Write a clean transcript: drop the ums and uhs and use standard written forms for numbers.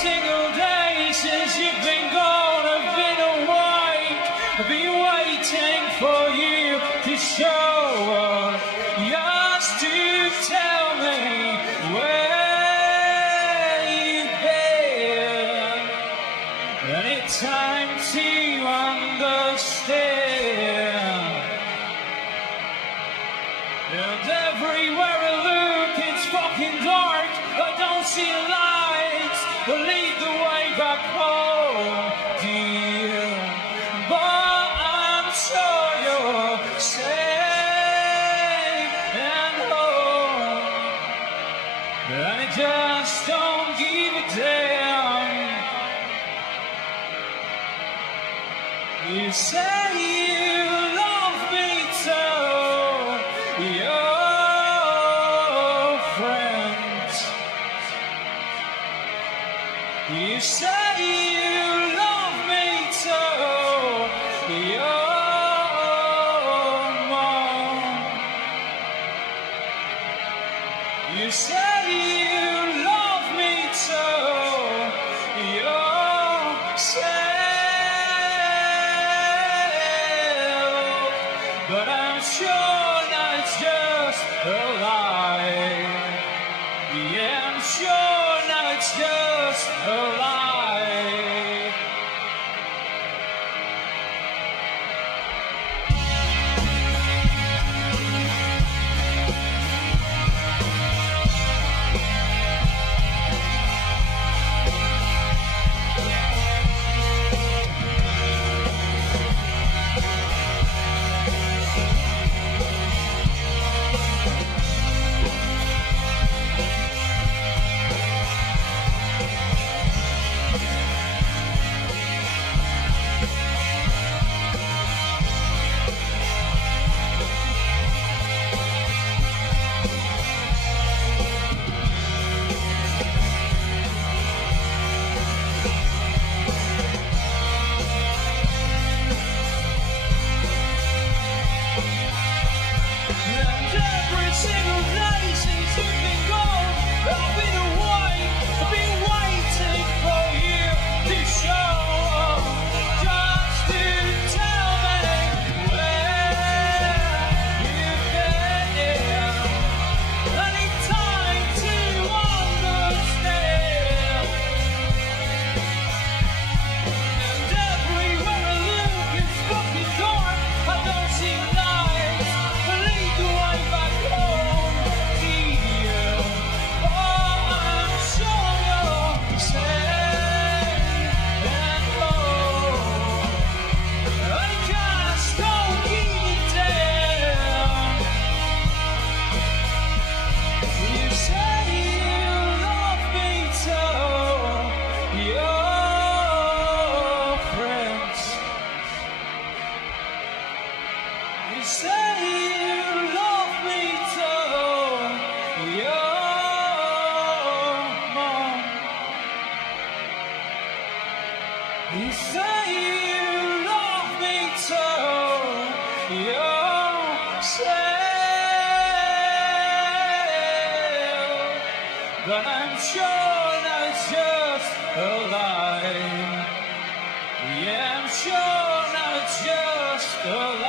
single day since you've been gone, I've been awake. I've been waiting for you to show up, just to tell me where you've been. And it's time to understand. And everywhere I look, it's fucking dark. I don't see lights that lead the way back home, dear. But I'm sure you're safe and home. And I just don't give a damn. You say you love me too. Your friends. You say you love me too. Your mom. You say you love me too. Yourself. But I'm sure that's just a lie. Yeah, I'm sure that's just a lie. Every single day since you've been gone, I've been awake. I've been waiting for you to show up, just to tell me where you've been. I need time to understand. And everywhere I look, it's fucking dark. I don't see lights. Lead the way back home, dear. Oh, I'm sure you're safe and home. I just don't give a damn. You say you love me too. Your friends. You say you love me too. Your mom. You say you love me too. Yourself. But I'm sure that's just a lie. Yeah, I'm sure that's just a lie.